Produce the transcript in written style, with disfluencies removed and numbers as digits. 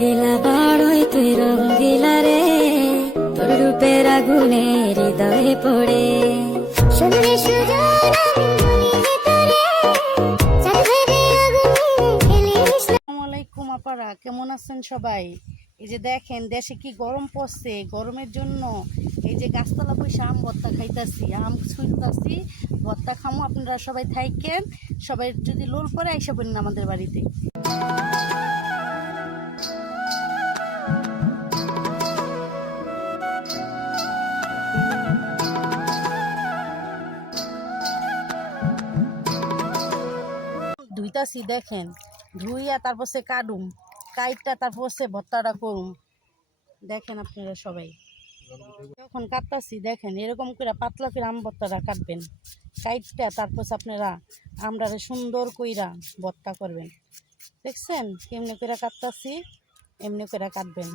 রঙ্গিলা বড়ই তুই রঙ্গিলা রে, তোর রূপের আগুনে হৃদয়ে পড়ে। শুনলে সুজন আসসালামু আলাইকুম আপারা, কেমন আছেন সবাই? এই যে দেখেন দেশে কি গরম পড়ছে, গরমের জন্য এই যে গাছতলা বসে আম ভর্তা খাইতাছি, আম ছুঁইতাছি, ভর্তা খামো। আপনারা সবাই থাকেন, সবাই যদি লোল পরে আইসা বলেন আমাদের বাড়িতে। ধুইতাছি দেখেন, ধুইয়া তারপর সে কাটুম, কাইটটা তারপর সে ভর্তাটা করুম। দেখেন আপনারা সবাই যখন কাটতাছি দেখেন এরকম করে পাতলা করে আম ভর্তাটা কাটবেন, কাইটটা তারপর আপনারা আমরারে সুন্দর কইরা ভর্তা করবেন। দেখছেন কেমনি করে কাটতাছি, এমনি করে কাটবেন।